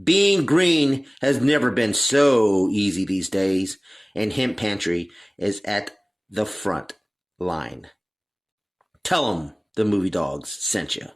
Being green has never been so easy these days, and Hemp Pantry is at the front line. Tell them the movie Dawgs sent you.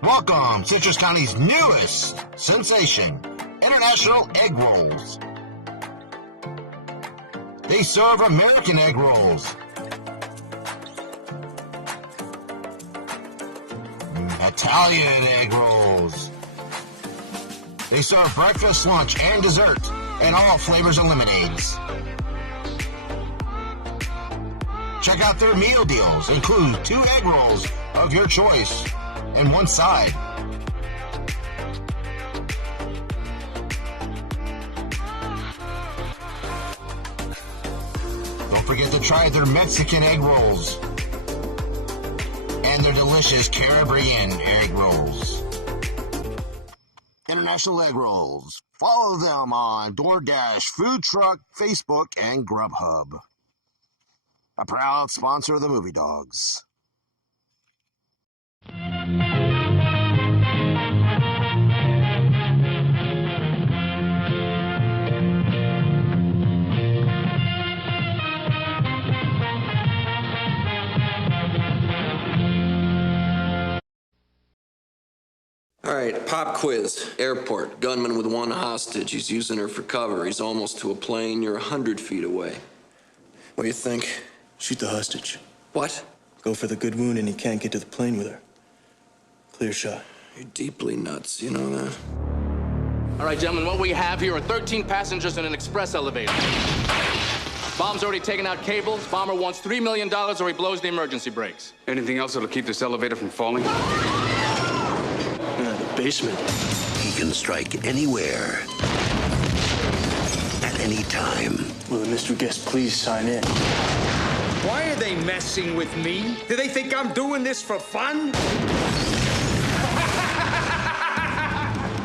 Welcome, Citrus County's newest sensation, International Egg Rolls. They serve American egg rolls, Italian egg rolls. They serve breakfast, lunch, and dessert, and all flavors and lemonades. Check out their meal deals. Include 2 egg rolls of your choice and 1 side. Don't forget to try their Mexican egg rolls and their delicious Caribbean egg rolls. International Egg Rolls. Follow them on DoorDash, Food Truck, Facebook, and Grubhub. A proud sponsor of the movie Dawgs. All right, pop quiz. Airport. Gunman with 1 hostage. He's using her for cover. He's almost to a plane. You're 100 feet away. What do you think? Shoot the hostage. What? Go for the good wound and he can't get to the plane with her. Clear shot. You're deeply nuts, you know that? All right, gentlemen, what we have here are 13 passengers in an express elevator. Bomb's already taken out cables. Bomber wants $3 million or he blows the emergency brakes. Anything else that'll keep this elevator from falling? The basement. He can strike anywhere, at any time. Will the mystery guest please sign in? Why are they messing with me? Do they think I'm doing this for fun?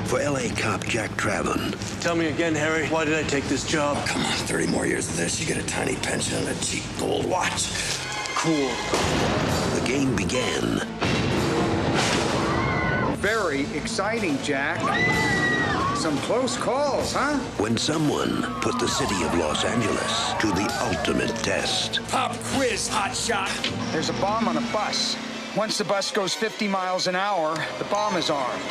For L.A. cop Jack Traven. Tell me again, Harry, why did I take this job? Come on, 30 more years of this, you get a tiny pension and a cheap gold watch. Cool. The game began. Very exciting, Jack. Some close calls, huh? When someone put the city of Los Angeles to the ultimate test. Pop quiz, hotshot. There's a bomb on a bus. Once the bus goes 50 miles an hour, the bomb is armed.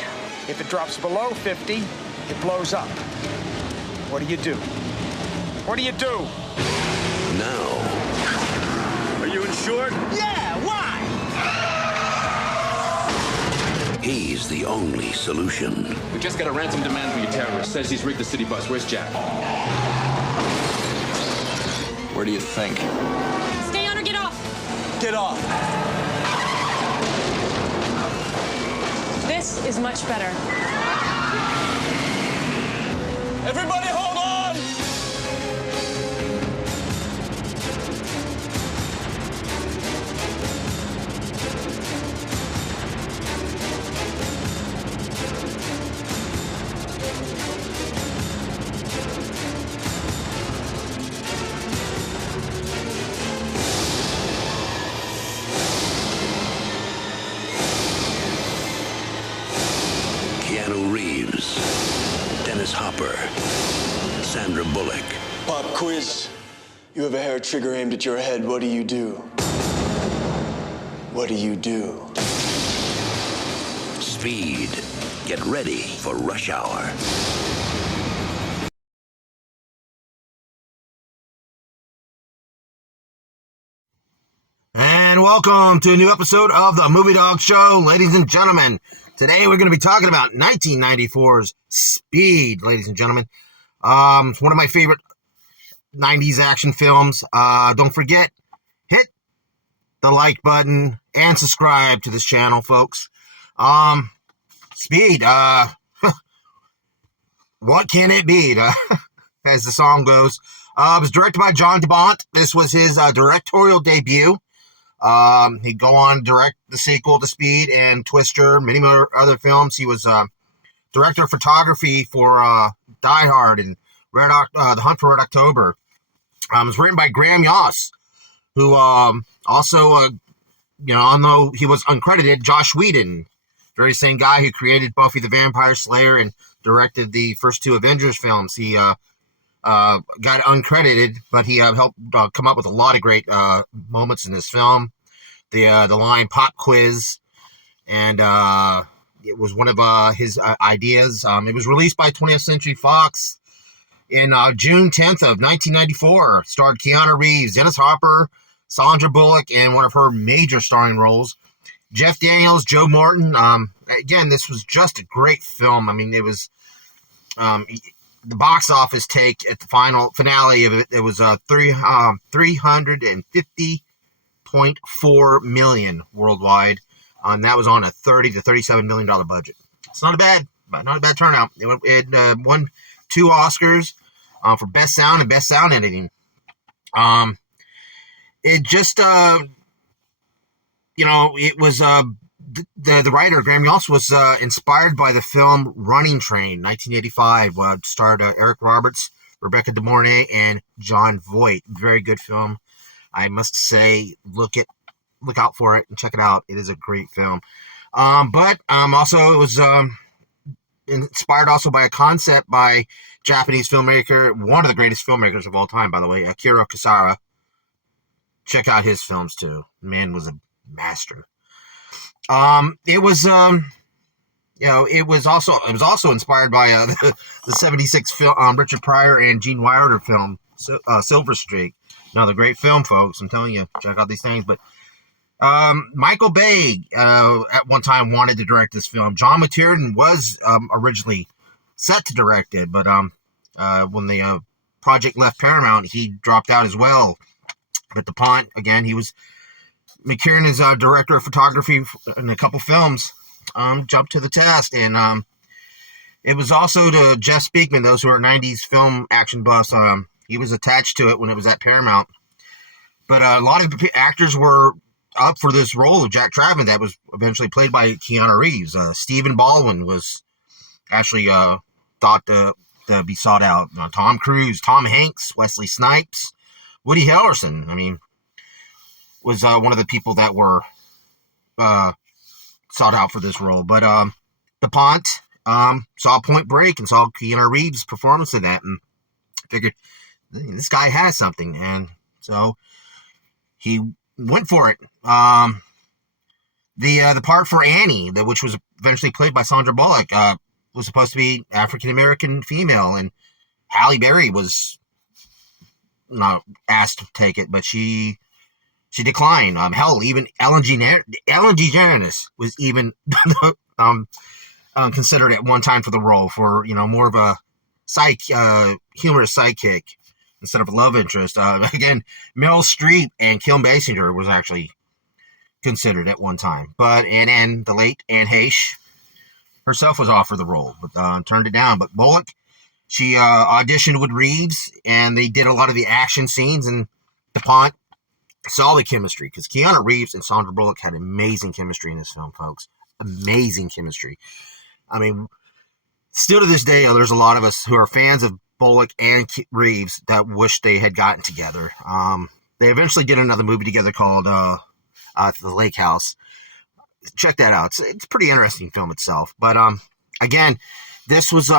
If it drops below 50, it blows up. What do you do? What do you do? Now. Are you insured? Yeah, why? He's the only solution. We just got a ransom demand from your terrorist. Says he's rigged the city bus. Where's Jack? Where do you think? Stay on or get off. Get off. This is much better. Everybody hold on! Keanu Reeves, Dennis Hopper, Sandra Bullock. Pop quiz. You have a hair trigger aimed at your head. What do you do? What do you do? Speed. Get ready for rush hour. welcome to a new episode of the Movie Dog Show, ladies and gentlemen. Today we're going to be talking about 1994's Speed, ladies and gentlemen. It's one of my favorite 90s action films. Don't forget, hit the like button and subscribe to this channel, folks. Speed, what can it beat? As the song goes. It was directed by John DeBont. This was his directorial debut. He'd go on to direct the sequel to Speed and Twister, many more other films. He was director of photography for Die Hard and The Hunt for Red October. It was written by Graham Yoss, who also, although he was uncredited, Joss Whedon, very same guy who created Buffy the Vampire Slayer and directed the first two Avengers films. He got uncredited, but he helped come up with a lot of great moments in this film. The line "Pop Quiz," and it was one of his ideas. It was released by 20th Century Fox in June 10th of 1994. Starred Keanu Reeves, Dennis Hopper, Sandra Bullock, and one of her major starring roles, Jeff Daniels, Joe Morton. Again, this was just a great film. I mean, it was the box office take at the finale of it. It was 350.4 million worldwide. That was on a $30 to $37 million budget. It's not a bad turnout. It won 2 Oscars for Best Sound and Best Sound Editing. It just, it was the writer, Graham Yoss, was inspired by the film Running Train, 1985, starred Eric Roberts, Rebecca De Mornay, and Jon Voight. Very good film. I must say, look out for it and check it out. It is a great film. But also it was inspired also by a concept by Japanese filmmaker, one of the greatest filmmakers of all time, by the way, Akira Kurosawa. Check out his films too. The man was a master. It was also inspired by the 76 film, Richard Pryor and Gene Wilder film, Silver Streak. Another great film, folks. I'm telling you, check out these things. But Michael Bay at one time wanted to direct this film. John McTiernan was originally set to direct it, but when the project left Paramount, he dropped out as well. But DuPont, again, he was McTiernan's director of photography in a couple films, jumped to the task. And it was also to Jeff Speakman, those who are 90s film action buffs. He was attached to it when it was at Paramount. But a lot of actors were up for this role of Jack Traven that was eventually played by Keanu Reeves. Stephen Baldwin was actually thought to be sought out. Tom Cruise, Tom Hanks, Wesley Snipes, Woody Harrelson. I mean, was one of the people that were sought out for this role. But DuPont saw Point Break and saw Keanu Reeves' performance in that and figured this guy has something. And so he went for it. The part for Annie, which was eventually played by Sandra Bullock, was supposed to be African-American female, and Halle Berry was not asked to take it, but she declined. Hell, even Ellen DeGeneres was even considered at one time for the role, for more of a humorous sidekick instead of a love interest. Again, Meryl Streep and Kim Basinger was actually considered at one time, but and the late Anne Heche herself was offered the role, but turned it down. But Bullock, she auditioned with Reeves, and they did a lot of the action scenes, and DuPont saw the chemistry, because Keanu Reeves and Sandra Bullock had amazing chemistry in this film, folks. Amazing chemistry. I mean, still to this day, there's a lot of us who are fans of Bullock and Reeves that wish they had gotten together. They eventually did another movie together called The Lake House. Check that out. It's a pretty interesting film itself. But again, this was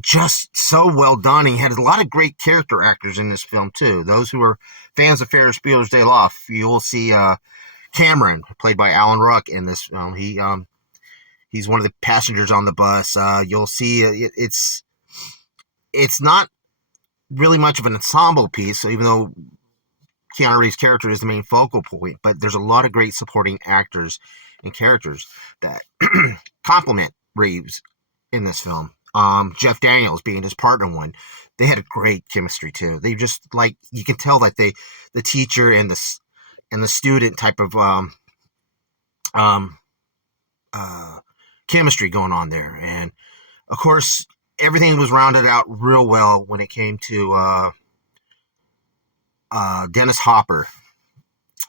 just so well done. He had a lot of great character actors in this film too. Those who are fans of Ferris Bueller's Day Off, you will see Cameron, played by Alan Ruck, in this film. He's one of the passengers on the bus. You'll see it's not really much of an ensemble piece, even though Keanu Reeves' character is the main focal point, but there's a lot of great supporting actors and characters that complement Reeves in this film. Jeff Daniels being his partner one, they had a great chemistry too. They just like you can tell that the teacher and the student type of um, chemistry going on there, and of course everything was rounded out real well when it came to Dennis Hopper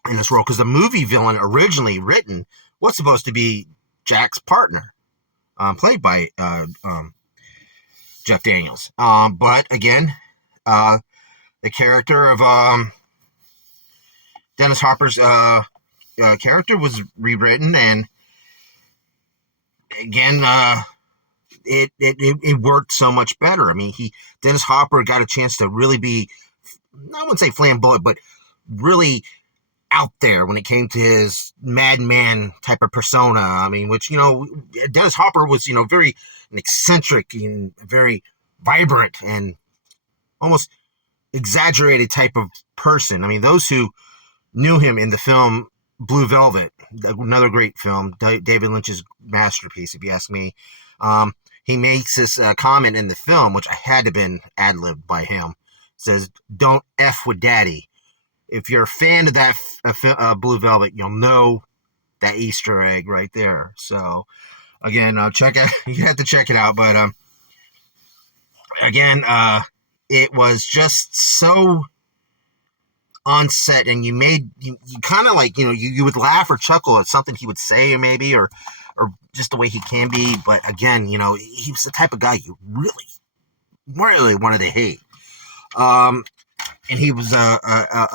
in this role, because the movie villain originally written was supposed to be Jack's partner, played by Jeff Daniels. But again, the character of Dennis Hopper's character was rewritten, and again, it worked so much better. I mean, Dennis Hopper got a chance to really be, I wouldn't say flamboyant, but really out there when it came to his madman type of persona. I mean, which, Dennis Hopper was, very an eccentric and very vibrant and almost exaggerated type of person. I mean, those who knew him in the film Blue Velvet, another great film, David Lynch's masterpiece, if you ask me. He makes this comment in the film, which I had to have been ad-libbed by him. Says, "Don't F with Daddy." If you're a fan of that Blue Velvet, you'll know that Easter egg right there. So, again, check out. You have to check it out. But again, it was just so on set, and you kind of like you would laugh or chuckle at something he would say, maybe, or just the way he can be. But again, he was the type of guy you really wanted to hate. And he was a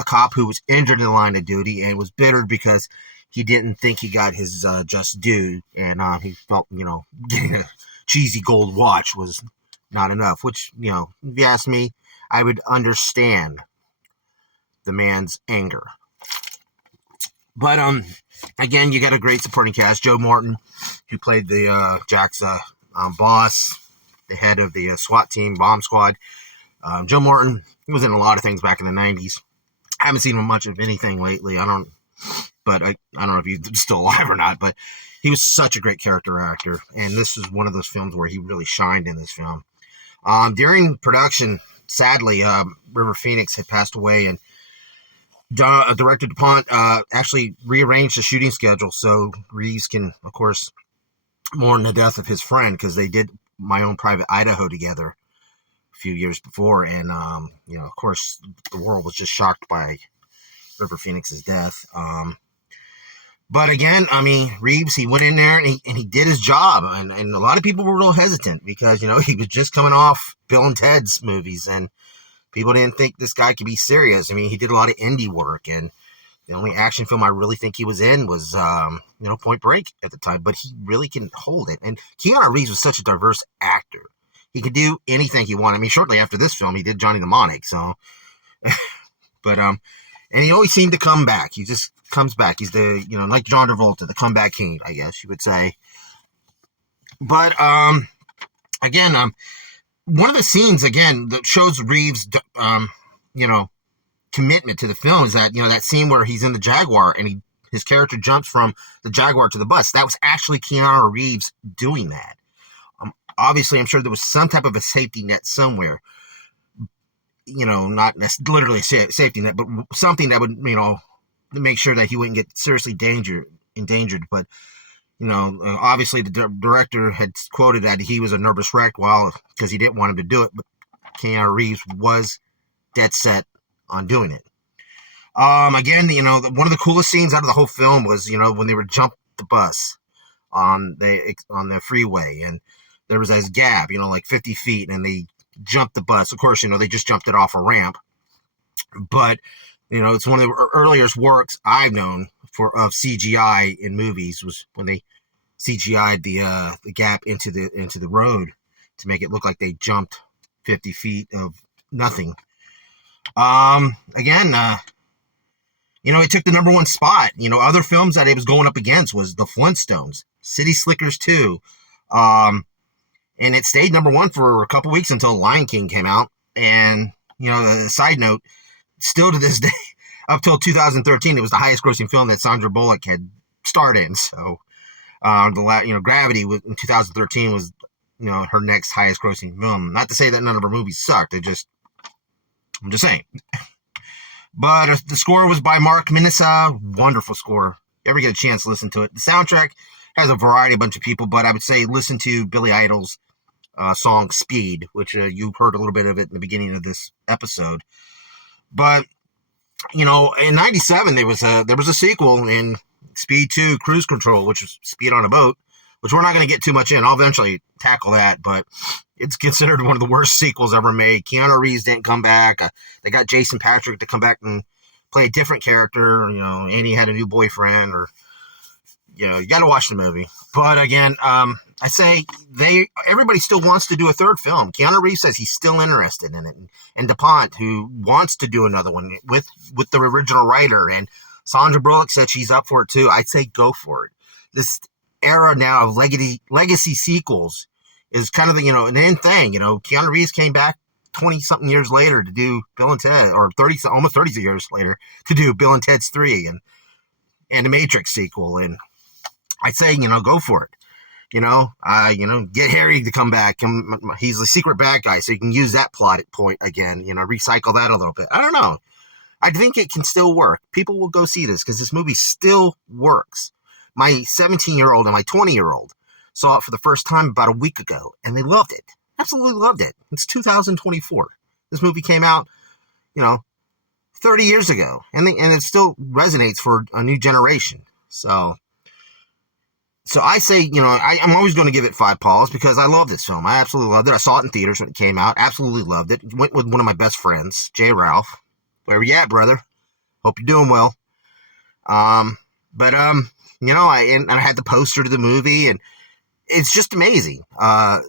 cop who was injured in the line of duty and was bitter because he didn't think he got his just due, and he felt getting a cheesy gold watch was not enough. Which if you ask me, I would understand the man's anger. But again, you got a great supporting cast. Joe Morton, who played the Jack's boss, the head of the SWAT team, bomb squad. Joe Morton, he was in a lot of things back in the 90s. I haven't seen him much of anything lately. I don't know if he's still alive or not, but he was such a great character actor, and this is one of those films where he really shined in this film. During production, sadly, River Phoenix had passed away, and Director DuPont actually rearranged the shooting schedule so Reeves can, of course, mourn the death of his friend, because they did My Own Private Idaho together a few years before, and of course, the world was just shocked by River Phoenix's death. But again, I mean, Reeves, he went in there and he did his job, and a lot of people were real hesitant because he was just coming off Bill and Ted's movies, and people didn't think this guy could be serious. I mean, he did a lot of indie work, and the only action film I really think he was in was, Point Break at the time. But he really can hold it. And Keanu Reeves was such a diverse actor. He could do anything he wanted. I mean, shortly after this film, he did Johnny Mnemonic. So, but and he always seemed to come back. He just comes back. He's the like John Travolta, the comeback king, I guess you would say. But again, one of the scenes again that shows Reeves, commitment to the film is that that scene where he's in the Jaguar and his character jumps from the Jaguar to the bus. That was actually Keanu Reeves doing that. Obviously, I'm sure there was some type of a safety net somewhere. Not literally a safety net, but something that would make sure that he wouldn't get seriously endangered. But obviously the director had quoted that he was a nervous wreck because he didn't want him to do it, but Keanu Reeves was dead set on doing it. Again, one of the coolest scenes out of the whole film was, when they were jumped the bus on the freeway, and there was this gap, like 50 feet, and they jumped the bus. Of course, they just jumped it off a ramp, but it's one of the earliest works I've known of CGI in movies was when they CGI'd the gap into the road to make it look like they jumped 50 feet of nothing. Again, it took the number one spot. Other films that it was going up against was The Flintstones, City Slickers 2, and it stayed number one for a couple weeks until Lion King came out. And a side note, still to this day, up till 2013, it was the highest grossing film that Sandra Bullock had starred in. So, Gravity in 2013 was, her next highest grossing film. Not to say that none of her movies sucked. I'm just saying. But the score was by Mark Minissa. Wonderful score. You ever get a chance to listen to it? The soundtrack has a variety, a bunch of people, but I would say listen to Billy Idol's song Speed, which you heard a little bit of it in the beginning of this episode. But, in 97, there was a sequel in Speed 2 Cruise Control, which was Speed on a Boat, which we're not going to get too much in. I'll eventually tackle that, but it's considered one of the worst sequels ever made. Keanu Reeves didn't come back. They got Jason Patrick to come back and play a different character. Annie had a new boyfriend, or, you got to watch the movie. But again, I say everybody still wants to do a third film. Keanu Reeves says he's still interested in it. And DuPont, who wants to do another one with the original writer, and Sandra Bullock said she's up for it too. I'd say go for it. This era now of legacy sequels is kind of an end thing. Keanu Reeves came back 20-something years later to do Bill and Ted, or almost 30 years later to do Bill and Ted's 3 and the Matrix sequel. And I'd say, go for it. Get Harry to come back. He's the secret bad guy, so you can use that plot point again, recycle that a little bit. I don't know. I think it can still work. People will go see this because this movie still works. My 17-year-old and my 20-year-old saw it for the first time about a week ago, and they loved it. Absolutely loved it. It's 2024. This movie came out, 30 years ago, and it still resonates for a new generation. So I say, I'm always going to give it 5 paws because I love this film. I absolutely loved it. I saw it in theaters when it came out. Absolutely loved it. Went with one of my best friends, Jay Ralph. Where you at, brother? Hope you're doing well. I had the poster to the movie, and it's just amazing. Again,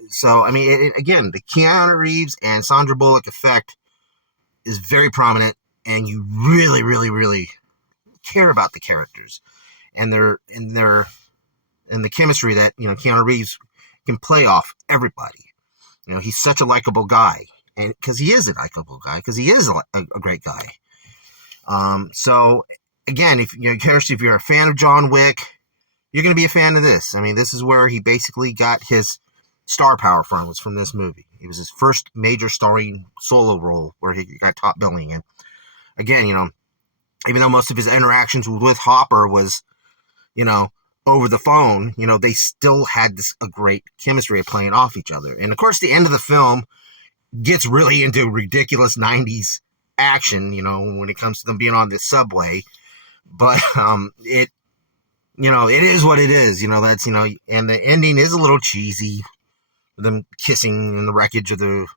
the Keanu Reeves and Sandra Bullock effect is very prominent, and you really, really, really care about the characters and the chemistry that Keanu Reeves can play off everybody. He's such a likable guy, and because he is a likable guy, because he is a great guy. So again, if you're a fan of John Wick, you're going to be a fan of this. I mean, this is where he basically got his star power from, was from this movie. It was his first major starring solo role where he got top billing. And again, even though most of his interactions with Hopper was, over the phone, they still had a great chemistry of playing off each other. And of course, the end of the film gets really into ridiculous 90s action, when it comes to them being on the subway. But it is what it is. And the ending is a little cheesy, them kissing in the wreckage of the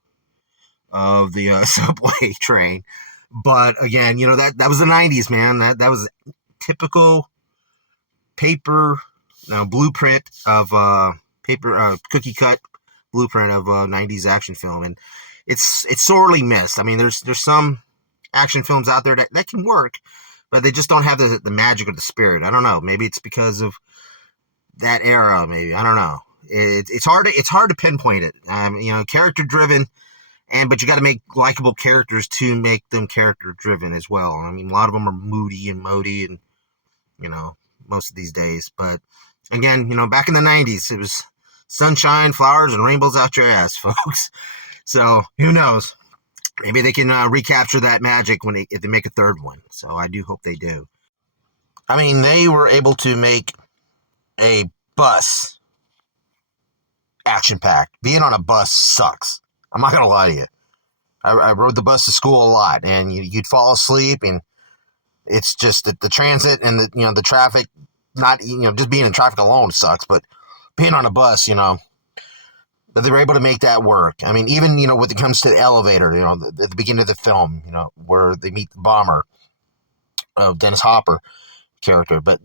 subway train. But again, that was the 90s, man. That was typical paper blueprint of cookie cut blueprint of 90s action film, and it's sorely missed. I mean, there's some action films out there that can work, but they just don't have the magic or the spirit. I don't know. Maybe it's because of that era. Maybe, I don't know. It's hard to pinpoint it. Character driven, but you got to make likable characters to make them character driven as well. I mean, a lot of them are moody and moody, and most of these days. But again, back in the 90s, it was sunshine, flowers, and rainbows out your ass, folks. So who knows? Maybe they can recapture that magic if they make a third one. So I do hope they do. I mean, they were able to make a bus action-packed. Being on a bus sucks. I'm not going to lie to you. I rode the bus to school a lot, and you'd fall asleep, and it's just that the transit and the traffic, not, just being in traffic alone sucks, but being on a bus, that they were able to make that work. I mean, even, when it comes to the elevator, at the beginning of the film, where they meet the bomber, Dennis Hopper character. But,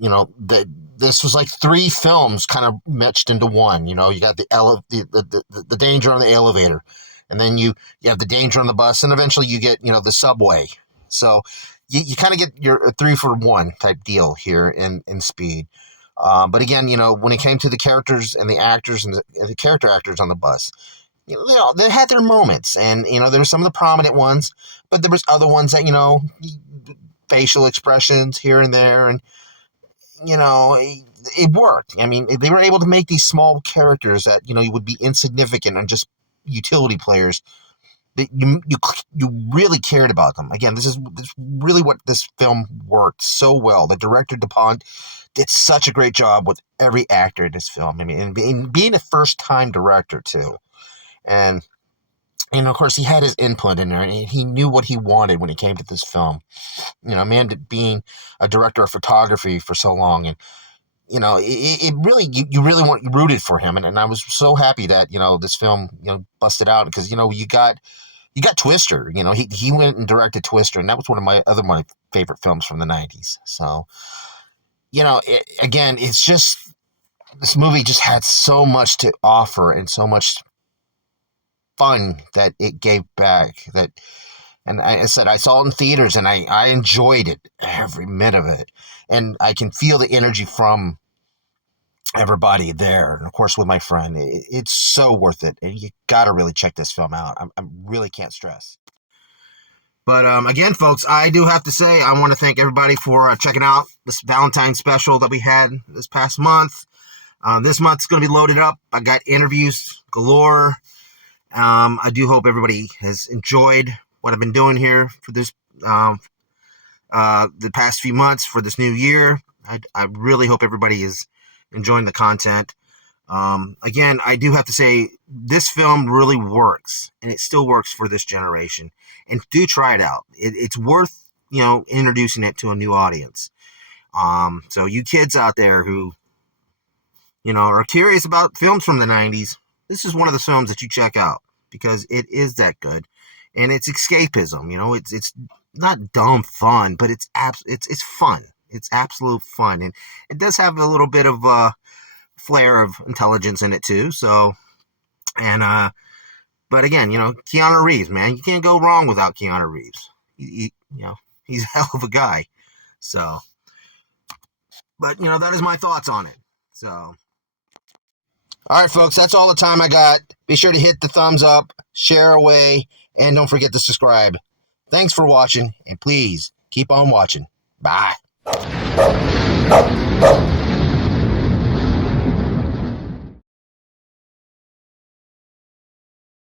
this was like 3 films kind of meshed into one. You got the danger on the elevator, and then you have the danger on the bus, and eventually you get, the subway. So you kind of get your 3-for-1 type deal here in Speed. But again, when it came to the characters and the actors and the character actors on the bus, they had their moments, and there were some of the prominent ones, but there was other ones that facial expressions here and there, and it worked. I mean, they were able to make these small characters that would be insignificant and just utility players that you really cared about them. Again, this is really what this film worked so well. The director DuPont did such a great job with every actor in this film. I mean, and being a first-time director too, and of course he had his input in there, and he knew what he wanted when it came to this film. Man, being a director of photography for so long, and it really you really rooted for him, and I was so happy that this film busted out, because you got Twister. He went and directed Twister, and that was one of my favorite films from the 90s. So again, it's just, this movie just had so much to offer and so much fun that it gave back. And I said, I saw it in theaters, and I enjoyed it, every minute of it, and I can feel the energy from everybody there, and of course with my friend. It's so worth it, and you gotta really check this film out. I really can't stress. But again, folks, I do have to say, I want to thank everybody for checking out this Valentine's special that we had this past month. This month's going to be loaded up. I got interviews galore. I do hope everybody has enjoyed what I've been doing here for this the past few months for this new year. I really hope everybody is enjoying the content. Again, I do have to say, this film really works, and it still works for this generation. And do try it out. It's worth, introducing it to a new audience. So you kids out there who, are curious about films from the 90s, this is one of the films that you check out, because it is that good. And it's escapism, it's not dumb fun, but it's fun. It's absolute fun. And it does have a little bit of flair of intelligence in it too. So, and but again, Keanu Reeves, man, you can't go wrong without Keanu Reeves. He's a hell of a guy. So, but that is my thoughts on it. So, all right, folks, that's all the time I got. Be sure to hit the thumbs up, share away, and don't forget to subscribe. Thanks for watching, and please keep on watching. Bye.